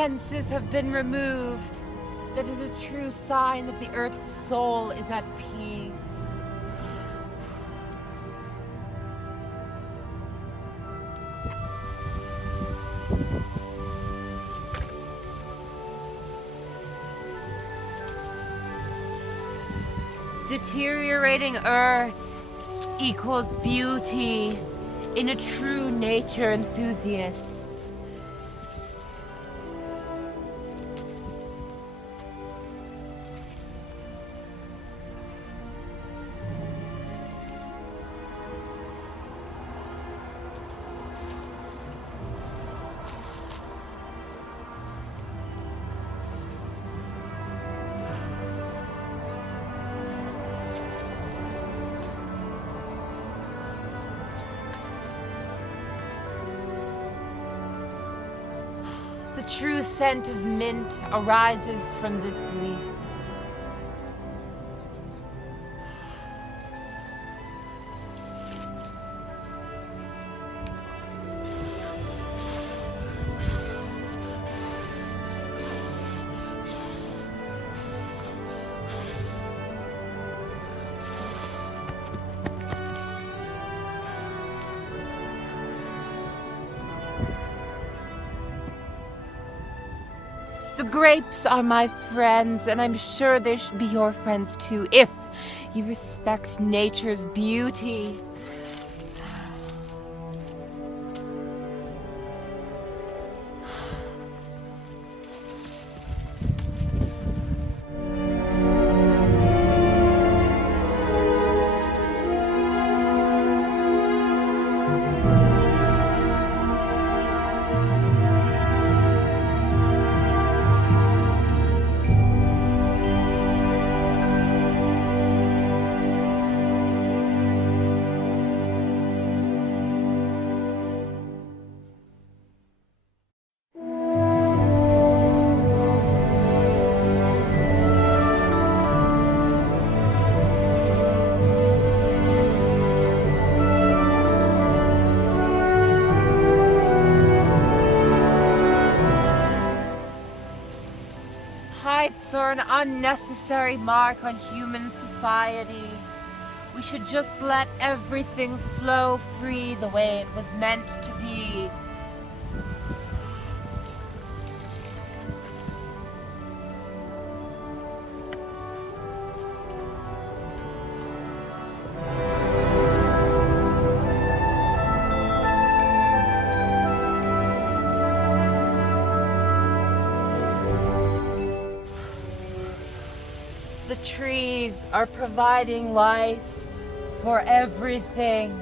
fences have been removed. That is a true sign that the earth's soul is at peace. Deteriorating earth equals beauty in a true nature enthusiast. The true scent of mint arises from this leaf. The grapes are my friends, and I'm sure they should be your friends too, if you respect nature's beauty. Pipes are an unnecessary mark on human society. We should just let everything flow free the way it was meant to be. The trees are providing life for everything.